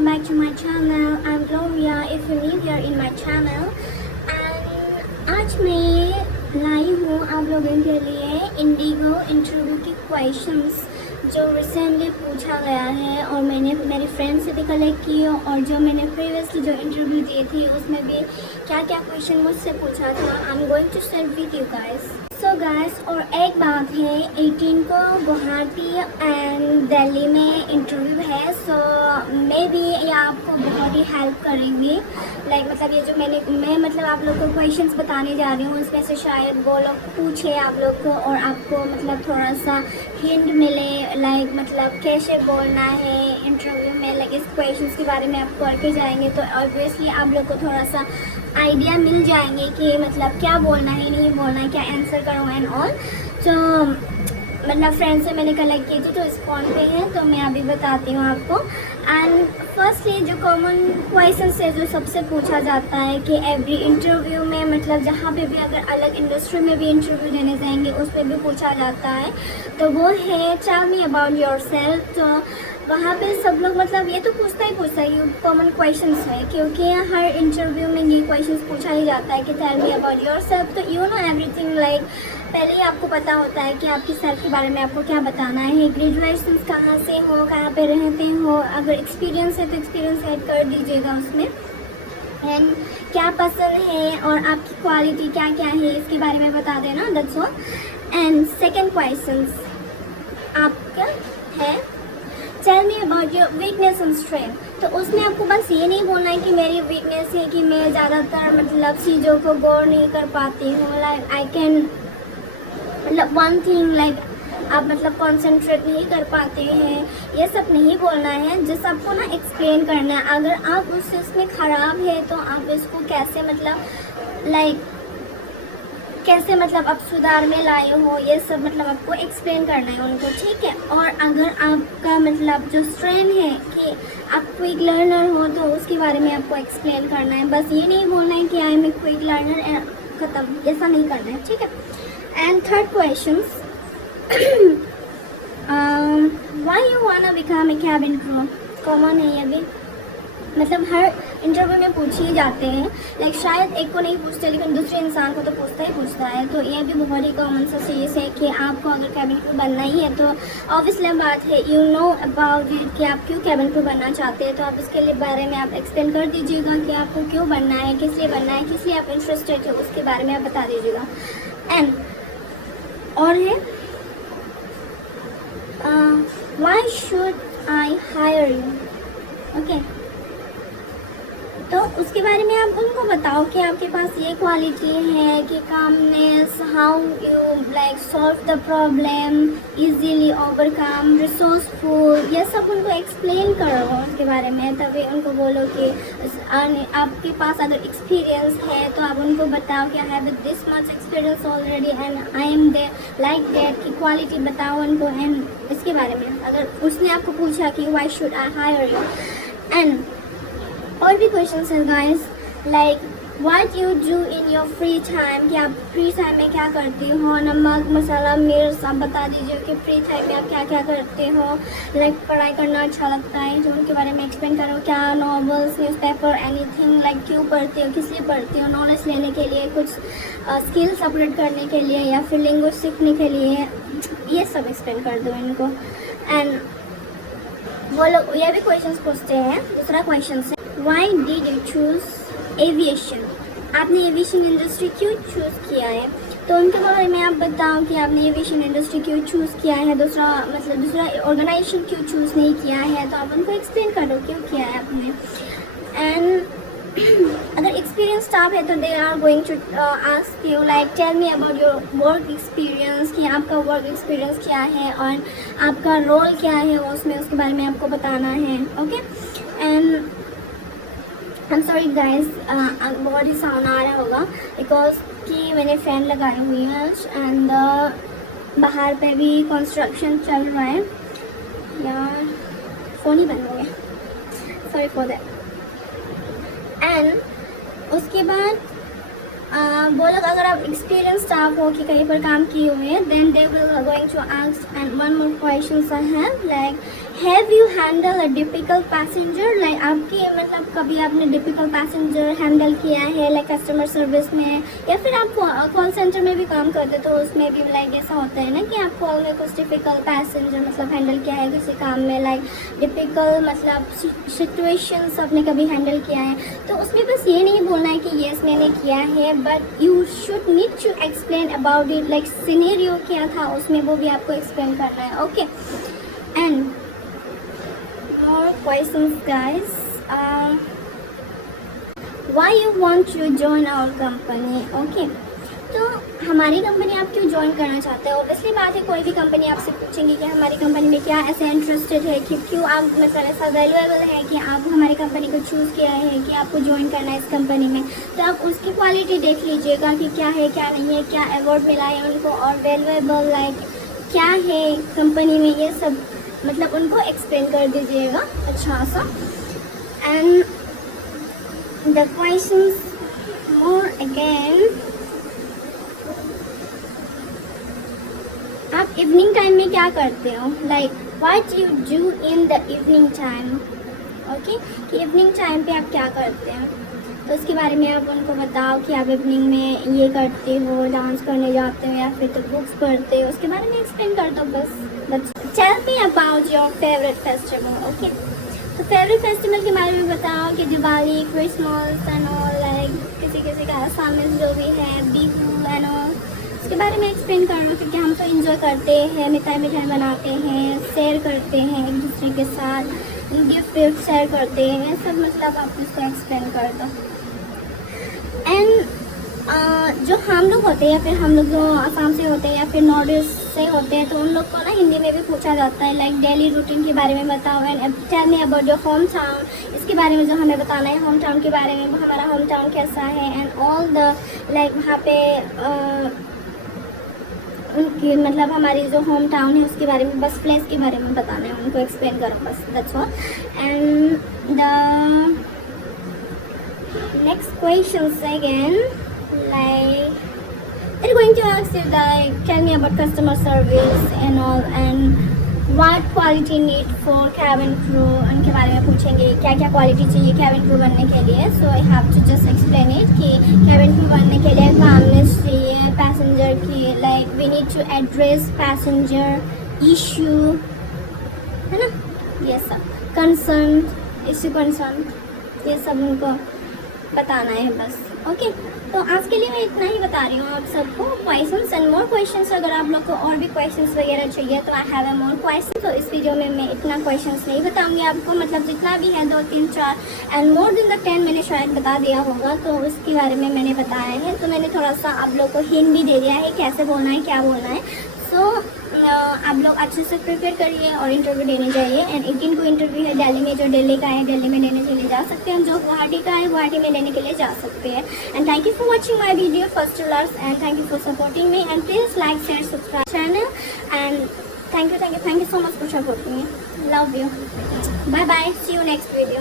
welcome back to my channel. I'm Gloria if you're new here in my channel. And आज मैं लाई हूँ आप लोगों के लिए इंडिगो इंटरव्यू के क्वेश्चंस जो रिसेंटली पूछा गया है और मैंने मेरी फ्रेंड से भी कलेक्ट किए और जो मैंने प्रीवियसली जो इंटरव्यू दिए थे उसमें भी क्या क्या क्वेश्चन मुझसे पूछा था। I am going to share with you guys. So guys, और एक बात है, 18 को गुवाहाटी एंड दिल्ली में इंटरव्यू है। सो मे बी ये आपको बहुत ही हेल्प करेंगी। मतलब ये जो मैं मतलब आप लोग को क्वेश्चंस बताने जा रही हूँ उसमें से शायद वो लोग पूछे आप लोग को और आपको मतलब थोड़ा सा हिंट मिले मतलब कैसे बोलना है इंटरव्यू में। इस क्वेश्चंस के बारे में आप पढ़ के जाएंगे तो ऑब्वियसली आप लोग को थोड़ा सा आइडिया मिल जाएंगे कि मतलब क्या बोलना है, नहीं बोलना है, क्या आंसर करो एंड ऑल। तो फ्रेंड से मैंने कलेक्ट की थी तो इस फोन पे है तो मैं अभी बताती हूँ आपको। एंड फर्स्टली जो कॉमन क्वेश्चन है जो सबसे पूछा जाता है कि एवरी इंटरव्यू में जहाँ पे भी अगर अलग इंडस्ट्री में भी इंटरव्यू देने जाएंगे उस पर भी पूछा जाता है तो वो है टेल मी अबाउट योरसेल्फ। तो वहाँ पे सब लोग ये तो पूछता ही ये कॉमन क्वेश्चंस है क्योंकि हर इंटरव्यू में ये क्वेश्चंस पूछा ही जाता है कि टेल मी अबाउट योरसेल्फ। तो यू नो एवरीथिंग पहले ही आपको पता होता है कि आपकी सेल्फ के बारे में आपको क्या बताना है, ग्रेजुएशन कहाँ से हो, कहाँ पे रहते हो, अगर एक्सपीरियंस है तो एक्सपीरियंस ऐड कर दीजिएगा उसमें, एंड क्या पसंद है और आपकी क्वालिटी क्या क्या है इसके बारे में बता देना, that's all. And second question आपका है tell me about your weakness and strength. तो उसमें आपको बस ये नहीं बोलना है कि मेरी वीकनेस है कि मैं ज़्यादातर चीज़ों को गौर नहीं कर पाती हूँ, आई कैन वन थिंग आप कंसंट्रेट नहीं कर पाते हैं, ये सब नहीं बोलना है। जिस आपको ना एक्सप्लेन करना है अगर आप उस चीज़ में ख़राब है तो आप इसको कैसे कैसे आप सुधार में लाए हो, ये सब आपको एक्सप्लेन करना है उनको, ठीक है। और अगर आपका जो स्ट्रेंथ है कि आप क्विक लर्नर हो तो उसके बारे में आपको एक्सप्लेन करना है। बस ये नहीं बोलना है कि I am a quick learner ख़त्म, ऐसा नहीं करना है, ठीक है। And third question why you wanna become a cabin crew. Common है ये भी, हर इंटरव्यू में पूछ ही जाते हैं। शायद एक को नहीं पूछते लेकिन दूसरे इंसान को तो पूछता है। तो ये भी बहुत ही कॉमन सा चीज़ है कि आपको अगर कैबिन क्रू बनना ही है तो ऑब्वियसली बात है यू नो अबाउट इट कि आप क्यों कैबिन क्रू बनना चाहते हैं। तो आप इसके लिए बारे में आप एक्सप्लेन कर दीजिएगा कि आपको क्यों बनना है, किस लिए बनना है, किस लिए आप इंटरेस्टेड है, उसके बारे में आप बता दीजिएगा। एंड और है why should I hire you, okay. तो उसके बारे में आप उनको बताओ कि आपके पास ये क्वालिटी है कि calmness, how you solve the problem, easily overcome, resourceful, ये सब उनको एक्सप्लेन करो उसके बारे में। तभी उनको बोलो कि आपके पास अगर एक्सपीरियंस है तो आप उनको बताओ कि I have this much experience already and I am they like that की क्वालिटी बताओ उनको। एंड इसके बारे में अगर उसने आपको पूछा कि why should I hire you, and और भी क्वेश्चन है guys what you do in your free time, कि आप फ्री टाइम में क्या करते हो, नमक मसाला मिर्च आप बता दीजिए कि फ्री टाइम में आप क्या क्या करते हो। पढ़ाई करना अच्छा लगता है तो उनके बारे में एक्सप्लेन करो, क्या नॉवेल्स, न्यूज़पेपर, एनीथिंग, क्यों पढ़ते हो, किस लिए पढ़ते हो, नॉलेज लेने के लिए, कुछ स्किल्स अपडेट करने के लिए या फिर लैंग्वेज सीखने के लिए, ये सब एक्सप्लेन कर दो इनको। एंड वो लोग ये भी क्वेश्चन पूछते हैं। दूसरा क्वेश्चन है Why did you choose aviation? आपने एविएशन इंडस्ट्री क्यों चूज़ किया है। तो उनके बारे में आप बताओ कि आपने एविएशन इंडस्ट्री क्यों चूज़ किया है, दूसरा ऑर्गेनाइजेशन क्यों चूज़ नहीं किया है। तो आप उनको एक्सप्लेन करो क्यों किया है आपने। एंड अगर एक्सपीरियंस स्टाफ है तो they are going to ask you tell me about your work experience, कि आपका वर्क एक्सपीरियंस क्या है और आपका रोल क्या है उसमें, उसके बारे में आपको बताना है, okay. And I am sorry guys, बहुत ही साउंड आ रहा होगा बिकॉज कि मैंने फ़ैन लगाई हुई है एंड बाहर पे भी कंस्ट्रक्शन चल रहा है। यार फ़ोन ही बंद हो गया, सॉरी फॉर दैट। एंड उसके बाद वो लोग अगर आप एक्सपीरियंस स्टाफ हो कि कहीं पर काम किए हुए हैं then they will going to ask and one more question I have have you handle a difficult passenger, like आपकी मतलब कभी आपने डिफिकल्ट पैसेंजर हैंडल किया है लाइक कस्टमर सर्विस में, या फिर आप कॉल सेंटर में भी काम करते तो उसमें भी लाइक ऐसा होता है ना कि आप कॉल में कुछ डिफिकल्ट पैसेंजर मतलब हैंडल किया है किसी काम में, लाइक डिफिकल्ट मतलब सिचुएशंस आपने कभी हैंडल किया है, तो उसमें बस ये नहीं बोलना है कि येस मैंने किया है, but you should need to explain about it, like scenario क्या था उसमें वो भी आपको एक्सप्लेन करना है. Okay, and more questions guys. Why you want to join our company? Okay, तो हमारी कंपनी आप क्यों ज्वाइन करना चाहते हो? ऑब्वियसली बात है, कोई भी कंपनी आपसे पूछेंगी कि हमारी कंपनी में क्या ऐसा इंटरेस्टेड है कि क्यों आप मतलब ऐसा वैल्यूएबल है कि आप हमारी कंपनी को चूज़ किया है कि आपको ज्वाइन करना है इस कंपनी में. तो आप उसकी क्वालिटी देख लीजिएगा कि क्या है क्या नहीं है, क्या अवार्ड मिला है उनको, और वैल्यूएबल लाइक क्या है कंपनी में, ये सब मतलब उनको एक्सप्लेन कर दीजिएगा अच्छा सा. And the questions more again, आप इवनिंग टाइम में क्या करते हो, like what you do in the evening time. Okay, कि इवनिंग टाइम पे आप क्या करते हैं, तो उसके बारे में आप उनको बताओ कि आप इवनिंग में ये करते हो, डांस करने जाते हो या फिर तो बुक्स पढ़ते हो, उसके बारे में एक्सप्लेन कर दो बस. Tell me about your favourite festival. Okay, तो फेवरेट फेस्टिवल के बारे में बताओ कि Diwali, Christmas and all, like किसी किसी का आसाम जो भी है, बिहू एंड ऑल, उसके बारे में एक्सप्लेन करना, क्योंकि हम तो इंजॉय करते हैं, मिठाई बनाते हैं, शेयर करते हैं एक दूसरे के साथ, गिफ्ट शेयर करते हैं, सब मतलब आप उसको एक्सप्लेन कर दो. एंड जो हम लोग होते हैं या फिर हम लोग जो आसाम से होते हैं या फिर नॉर्थ ईस्ट से होते हैं, तो उन लोग को ना हिंदी में भी पूछा जाता है लाइक डेली रूटीन के बारे में बताओ, and tell me about your home town, इसके बारे में जो हमें बताना है, होम टाउन के बारे में, हमारा होम टाउन कैसा है एंड ऑल द लाइक वहाँ पे उनकी मतलब हमारी जो होम टाउन है उसके बारे में, बस प्लेस के बारे में बताना है उनको, एक्सप्लेन करो बस, that's all. And the next questions again, like they're going to ask you like tell me about customer service and all, and what quality need for cabin crew, उनके बारे में पूछेंगे क्या क्या क्वालिटी चाहिए cabin crew बनने के लिए. so I have to just explain it कि cabin crew बनने के लिए calmness चाहिए पैसेंजर की, like we need to address passenger issue, है ना, ये सब concern, issue concern, ये सब उनको बताना है बस. ओके, तो आज के लिए मैं इतना ही बता रही हूँ आप सबको. क्वेश्चंस एंड मोर क्वेश्चंस, अगर आप लोग को और भी क्वेश्चंस वगैरह चाहिए तो I have a more question. तो इस वीडियो में मैं इतना क्वेश्चंस नहीं बताऊंगी आपको, मतलब जितना भी है 2, 3, 4 एंड मोर देन द 10 मैंने शायद बता दिया होगा, तो उसके बारे में मैंने बताया है. तो मैंने थोड़ा सा आप लोग को हिंट भी दे दिया है कैसे बोलना है, क्या बोलना है. सो आप लोग अच्छे से प्रिपेयर करिए और इंटरव्यू देने जाइए. एंड 18 को इंटरव्यू है दिल्ली में, जो दिल्ली का है दिल्ली में देने के लिए जा सकते हैं, जो गुवाहाटी का है गुवाहाटी में देने के लिए जा सकते हैं. And thank you for watching my video first to last, and thank you for supporting me, and please like share subscribe channel, and thank you so much for supporting me. Love you, bye bye, see you next video.